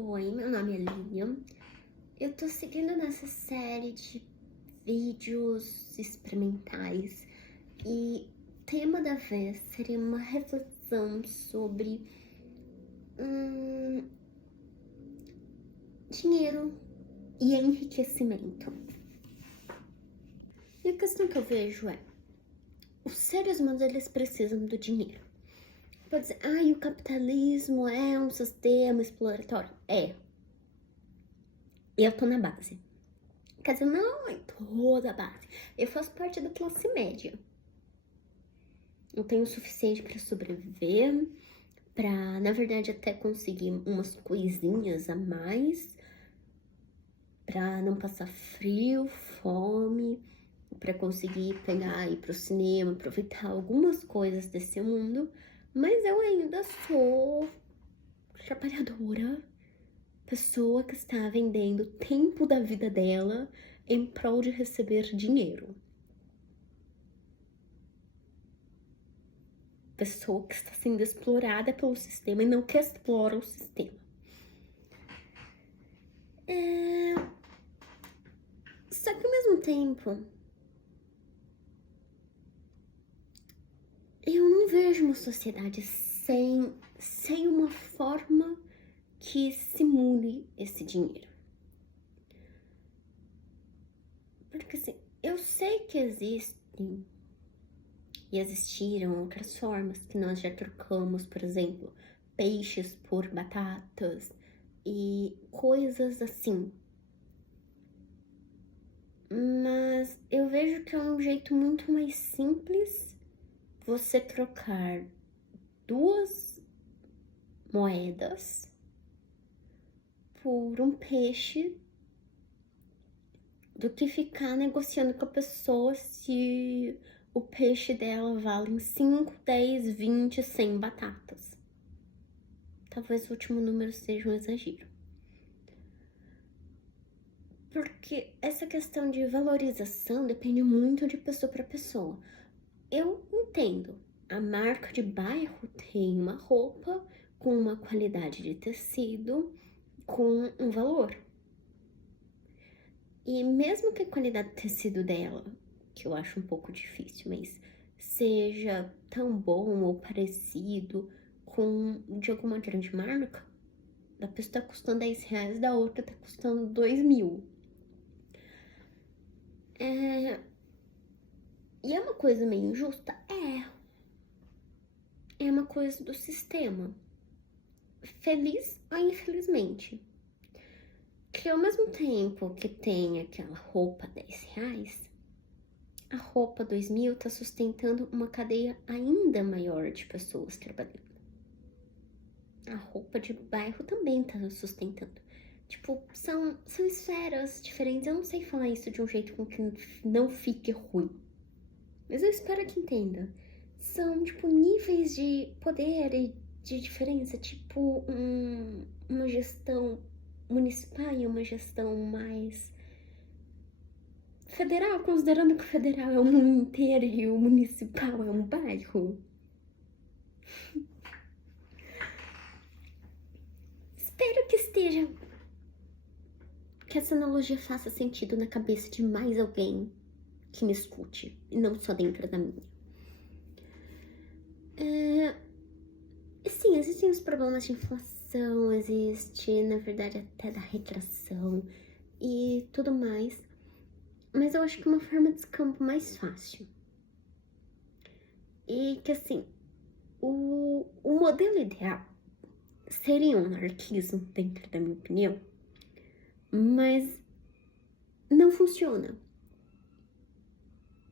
Oi, meu nome é Lilian. Eu tô seguindo nessa série de vídeos experimentais e o tema da vez seria uma reflexão sobre dinheiro e enriquecimento. E a questão que eu vejo é, os seres humanos eles precisam do dinheiro. Pode dizer, o capitalismo é um sistema exploratório. É. Eu tô na base. Quer dizer, não é toda a base. Eu faço parte da classe média. Eu tenho o suficiente para sobreviver, para, na verdade, até conseguir umas coisinhas a mais, para não passar frio, fome, para conseguir pegar, ir pro cinema, aproveitar algumas coisas desse mundo, mas eu ainda sou trabalhadora, pessoa que está vendendo o tempo da vida dela em prol de receber dinheiro. Pessoa que está sendo explorada pelo sistema e não que explora o sistema. Só que ao mesmo tempo, eu não vejo uma sociedade sem uma forma que simule esse dinheiro. Porque assim, eu sei que existem e existiram outras formas que nós já trocamos, por exemplo, peixes por batatas e coisas assim. Mas eu vejo que é um jeito muito mais simples você trocar duas moedas por um peixe do que ficar negociando com a pessoa se o peixe dela vale 5, 10, 20, 100 batatas. Talvez o último número seja um exagero. Porque essa questão de valorização depende muito de pessoa para pessoa. Eu entendo, a marca de bairro tem uma roupa com uma qualidade de tecido, com um valor. E mesmo que a qualidade do tecido dela, que eu acho um pouco difícil, mas seja tão bom ou parecido com de alguma grande marca, da pessoa tá custando R$10, da outra tá custando 2.000. E é uma coisa meio injusta? É uma coisa do sistema. Feliz ou infelizmente. Que ao mesmo tempo que tem aquela roupa R$10, a roupa 2.000 tá sustentando uma cadeia ainda maior de pessoas trabalhando. A roupa de bairro também tá sustentando. Tipo, são esferas diferentes. Eu não sei falar isso de um jeito com que não fique ruim. Mas eu espero que entenda. São, tipo, níveis de poder e de diferença. Tipo, uma gestão municipal e uma gestão mais federal, considerando que o federal é o mundo inteiro e o municipal é um bairro. Espero que esteja. Que essa analogia faça sentido na cabeça de mais alguém que me escute, e não só dentro da minha. Sim, existem os problemas de inflação, existe, na verdade, até da retração e tudo mais. Mas eu acho que uma forma de escampo mais fácil. E que, assim, o modelo ideal seria um anarquismo, dentro da minha opinião, mas não funciona.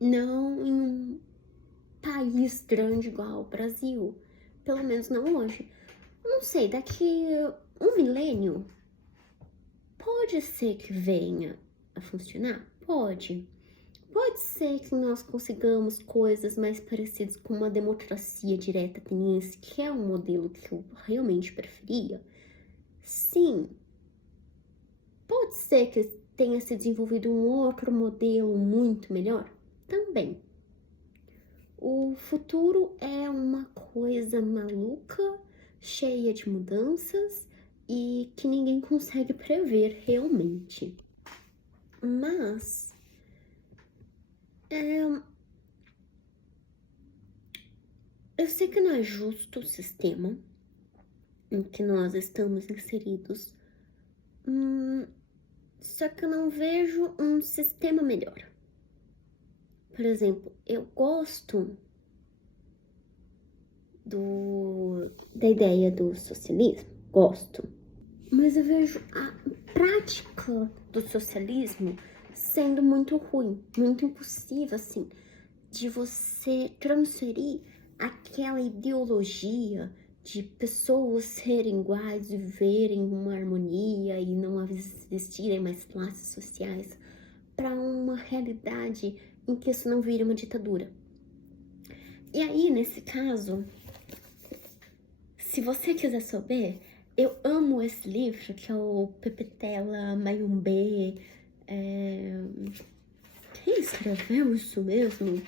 Não em um país grande igual o Brasil, pelo menos não hoje. Não sei, daqui um milênio, pode ser que venha a funcionar? Pode. Pode ser que nós consigamos coisas mais parecidas com uma democracia direta ateniense, que é um modelo que eu realmente preferia? Sim. Pode ser que tenha se desenvolvido um outro modelo muito melhor? Também. O futuro é uma coisa maluca, cheia de mudanças e que ninguém consegue prever realmente. Mas eu sei que não é justo o sistema em que nós estamos inseridos, só que eu não vejo um sistema melhor. Por exemplo, eu gosto da ideia do socialismo, gosto, mas eu vejo a prática do socialismo sendo muito ruim, muito impossível, assim, de você transferir aquela ideologia de pessoas serem iguais, viverem uma harmonia e não existirem mais classes sociais para uma realidade em que isso não vira uma ditadura. E aí, nesse caso, se você quiser saber, eu amo esse livro, que é o Pepetela Mayumbê. Quem escreveu isso mesmo?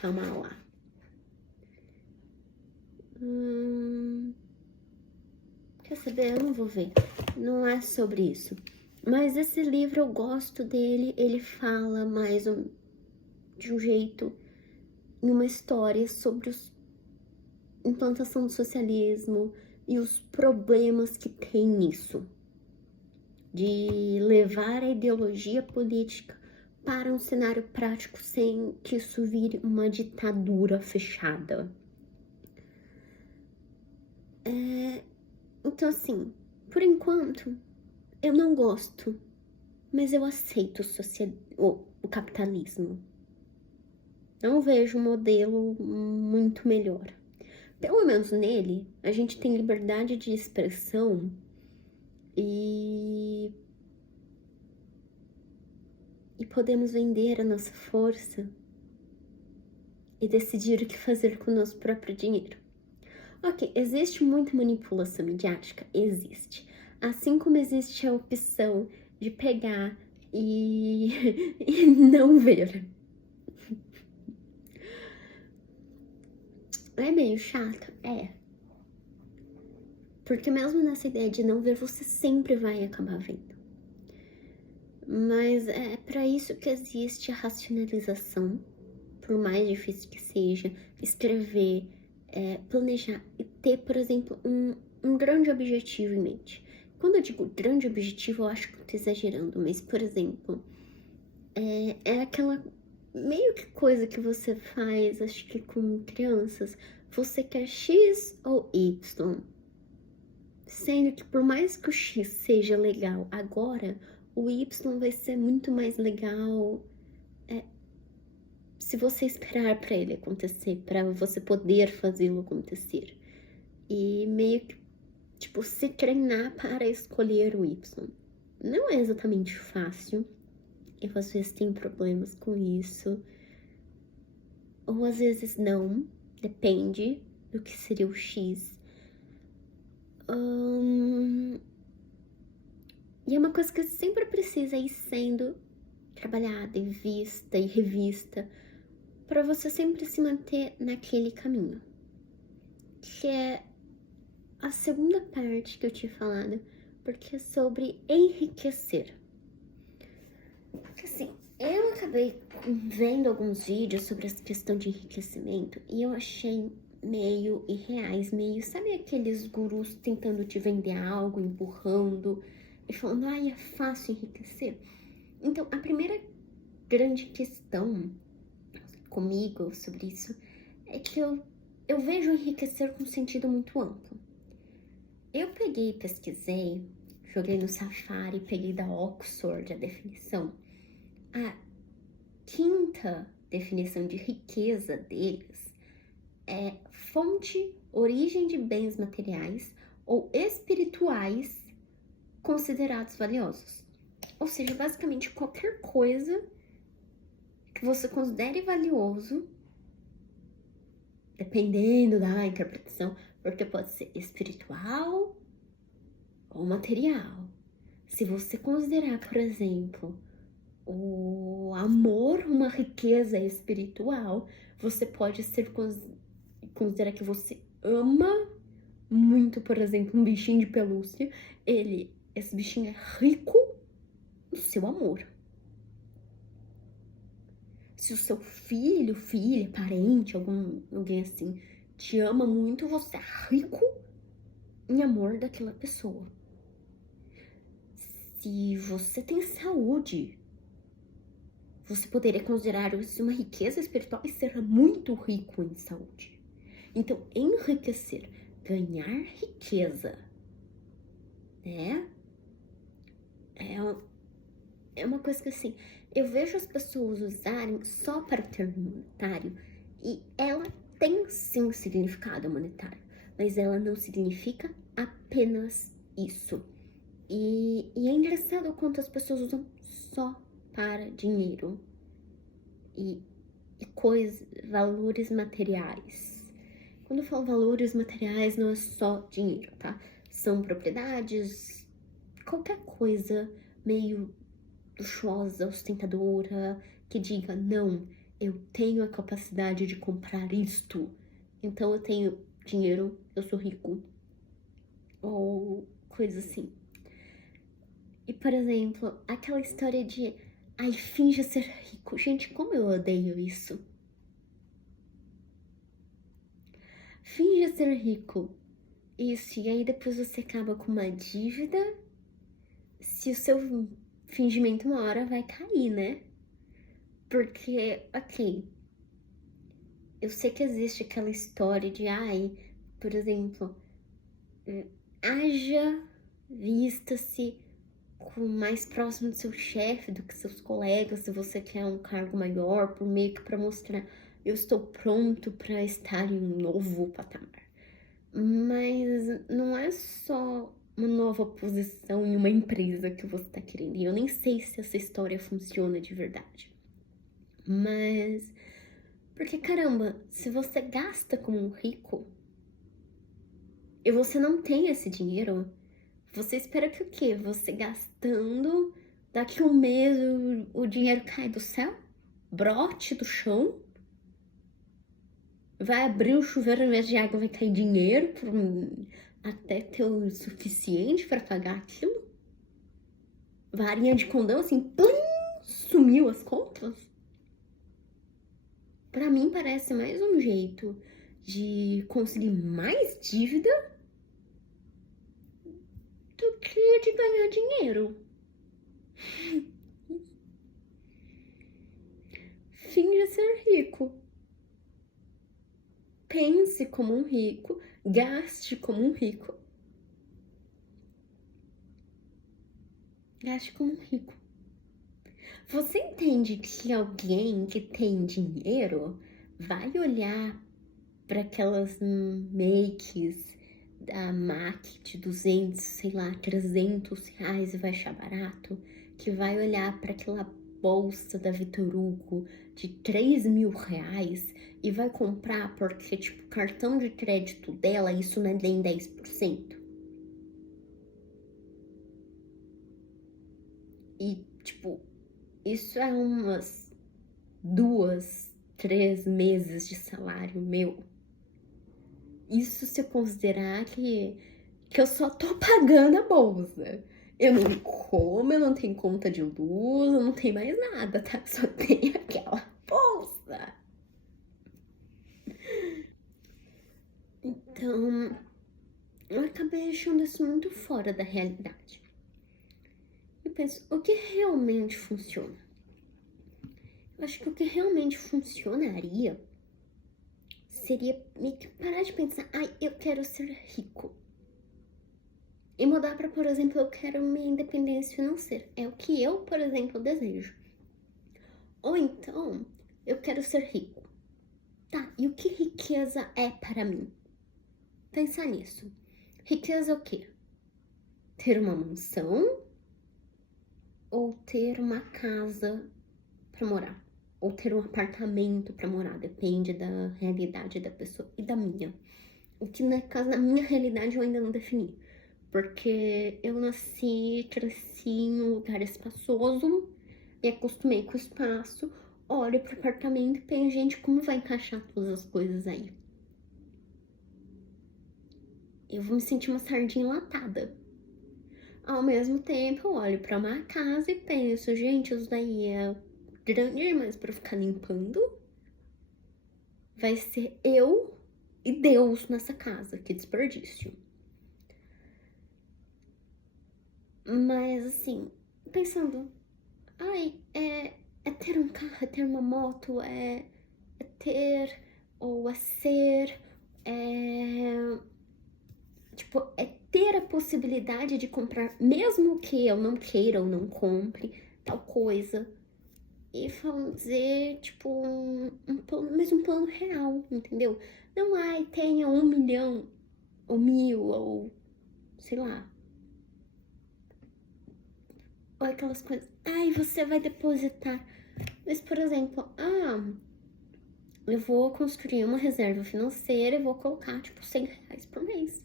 Calma lá. Quer saber? Eu não vou ver. Não é sobre isso. Mas esse livro eu gosto dele. Ele fala mais de um jeito, em uma história sobre a implantação do socialismo e os problemas que tem nisso. De levar a ideologia política para um cenário prático sem que isso vire uma ditadura fechada. Então, assim, por enquanto, eu não gosto, mas eu aceito o capitalismo. Não vejo um modelo muito melhor. Pelo menos nele, a gente tem liberdade de expressão e podemos vender a nossa força e decidir o que fazer com o nosso próprio dinheiro. Ok, existe muita manipulação midiática? Existe. Assim como existe a opção de pegar e não ver. É meio chato? É. Porque mesmo nessa ideia de não ver, você sempre vai acabar vendo. Mas é para isso que existe a racionalização, por mais difícil que seja, escrever, planejar e ter, por exemplo, um grande objetivo em mente. Quando eu digo grande objetivo, eu acho que eu tô exagerando, mas, por exemplo, é aquela meio que coisa que você faz, acho que com crianças, você quer X ou Y? Sendo que por mais que o X seja legal agora, o Y vai ser muito mais legal se você esperar para ele acontecer, para você poder fazê-lo acontecer. E meio que, tipo, se treinar para escolher o Y. Não é exatamente fácil. Eu às vezes tenho problemas com isso. Ou às vezes não. Depende do que seria o X. E é uma coisa que sempre precisa ir sendo trabalhada e vista e revista para você sempre se manter naquele caminho. Que é a segunda parte que eu tinha falado, porque é sobre enriquecer. Porque assim, eu acabei vendo alguns vídeos sobre essa questão de enriquecimento e eu achei meio irreais, meio, sabe aqueles gurus tentando te vender algo, empurrando e falando, ai, é fácil enriquecer? Então, a primeira grande questão comigo sobre isso é que eu vejo enriquecer com um sentido muito amplo. Eu peguei e pesquisei, joguei no Safari, peguei da Oxford a definição. A quinta definição de riqueza deles é fonte, origem de bens materiais ou espirituais considerados valiosos. Ou seja, basicamente qualquer coisa que você considere valioso, dependendo da interpretação, porque pode ser espiritual ou material. Se você considerar, por exemplo, o amor uma riqueza espiritual, você pode considerar que você ama muito, por exemplo, um bichinho de pelúcia, esse bichinho é rico no seu amor. Se o seu filho, filha, parente, alguém assim, te ama muito, você é rico em amor daquela pessoa. Se você tem saúde, você poderia considerar isso uma riqueza espiritual e ser muito rico em saúde. Então, enriquecer, ganhar riqueza, né? É uma coisa que, assim, eu vejo as pessoas usarem só para termo monetário e ela tem, sim, significado monetário, mas ela não significa apenas isso. E é engraçado o quanto as pessoas usam só para dinheiro e coisas, valores materiais. Quando eu falo valores materiais, não é só dinheiro, tá? São propriedades, qualquer coisa meio luxuosa, ostentadora, que diga, não, eu tenho a capacidade de comprar isto, então eu tenho dinheiro, eu sou rico, ou coisa assim. E, por exemplo, aquela história de, ai, finja ser rico. Gente, como eu odeio isso. Finja ser rico. Isso, e aí depois você acaba com uma dívida. Se o seu fingimento uma hora vai cair, né? Porque, ok, eu sei que existe aquela história de, ai, por exemplo, haja, vista-se com mais próximo do seu chefe do que seus colegas, se você quer um cargo maior, por meio que para mostrar eu estou pronto para estar em um novo patamar. Mas não é só uma nova posição em uma empresa que você tá querendo. E eu nem sei se essa história funciona de verdade. Mas porque caramba, se você gasta como um rico e você não tem esse dinheiro, você espera que o quê? Você gastando, daqui um mês o dinheiro cai do céu? Brote do chão? Vai abrir o chuveiro, ao invés de água vai cair dinheiro até ter o suficiente para pagar aquilo? Varinha de condão assim, pum, sumiu as contas? Pra mim parece mais um jeito de conseguir mais dívida do que de ganhar dinheiro. Finja ser rico. Pense como um rico, gaste como um rico. Gaste como um rico. Você entende que alguém que tem dinheiro vai olhar para aquelas makes da MAC de 200, sei lá, 300 reais e vai achar barato? Que vai olhar para aquela bolsa da Vitor Hugo de 3.000 reais e vai comprar porque, tipo, o cartão de crédito dela, isso não é nem 10%. E, tipo, isso é umas 2, 3 meses de salário meu. Isso se eu considerar que eu só tô pagando a bolsa. Eu não como, eu não tenho conta de luz, eu não tenho mais nada, tá? Só tenho aquela bolsa. Então, eu acabei achando isso muito fora da realidade. Eu penso, o que realmente funciona? Eu acho que o que realmente funcionaria seria meio que parar de pensar, ai, eu quero ser rico. E mudar para, por exemplo, eu quero minha independência financeira. É o que eu, por exemplo, desejo. Ou então, eu quero ser rico. Tá, e o que riqueza é para mim? Pensar nisso. Riqueza é o quê? Ter uma mansão ou ter uma casa para morar? Ou ter um apartamento para morar? Depende da realidade da pessoa e da minha. O que na minha realidade eu ainda não defini. Porque eu nasci, cresci em um lugar espaçoso, me acostumei com o espaço, olho pro apartamento e penso, gente, como vai encaixar todas as coisas aí? eu vou me sentir uma sardinha enlatada. Ao mesmo tempo, eu olho pra uma casa e penso, gente, isso daí é grande demais pra eu ficar limpando. Vai ser eu e Deus nessa casa, que desperdício. Mas assim, pensando, ai, é ter um carro, é ter uma moto, é ter ou é ser, tipo, é ter a possibilidade de comprar, mesmo que eu não queira ou não compre tal coisa, e fazer, tipo, mas um plano real, entendeu? Não, ai, tenha 1 milhão, ou 1.000, ou sei lá. Ou aquelas coisas, ai, você vai depositar. Mas, por exemplo, eu vou construir uma reserva financeira e vou colocar, tipo, R$ 100 por mês.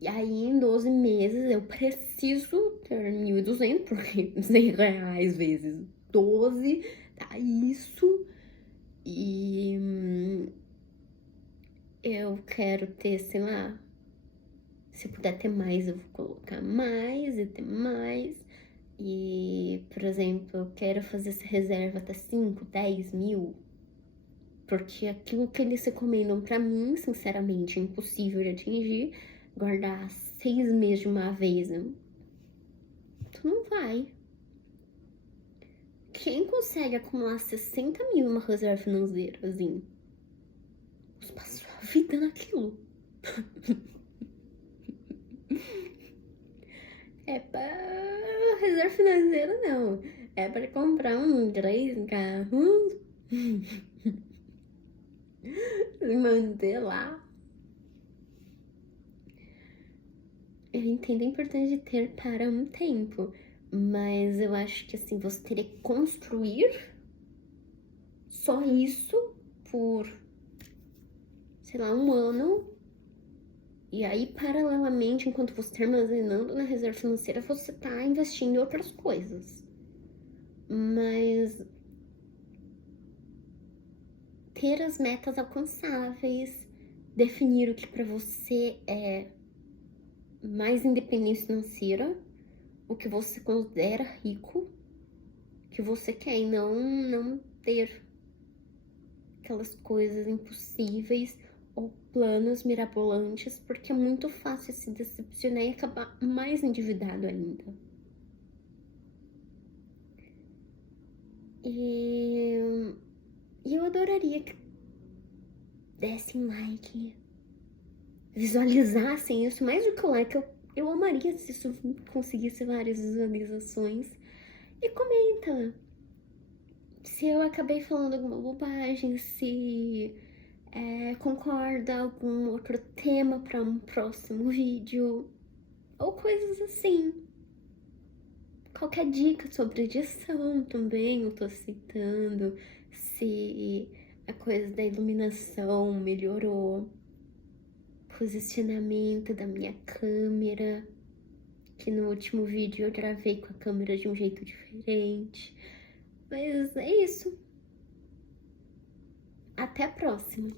E aí, em 12 meses, eu preciso ter 1.200, porque R$ 100 vezes 12 dá isso. E eu quero ter, sei lá, se eu puder ter mais, eu vou colocar mais e ter mais. E, por exemplo, eu quero fazer essa reserva até 5, 10 mil. Porque aquilo que eles recomendam pra mim, sinceramente, é impossível de atingir. Guardar 6 meses de uma vez, né? Tu não vai. Quem consegue acumular 60 mil em uma reserva financeira, assim? Você passou a vida naquilo. É pra reserva financeira, não. É pra comprar 3 carros e manter lá. Eu entendo a importância de ter para um tempo, mas eu acho que assim, você teria que construir só isso por, sei lá, 1 ano. E aí, paralelamente, enquanto você está armazenando na reserva financeira, você está investindo em outras coisas. Mas ter as metas alcançáveis, definir o que para você é mais independência financeira, o que você considera rico, que você quer e não ter aquelas coisas impossíveis ou planos mirabolantes, porque é muito fácil se decepcionar e acabar mais endividado ainda. E eu adoraria que dessem like, visualizassem isso, mais do que o like, eu amaria se isso conseguisse várias visualizações. E comenta se eu acabei falando alguma bobagem, se concorda algum outro tema para um próximo vídeo, ou coisas assim. Qualquer dica sobre edição também eu tô aceitando, se a coisa da iluminação melhorou, posicionamento da minha câmera, que no último vídeo eu gravei com a câmera de um jeito diferente. Mas é isso. Até a próxima!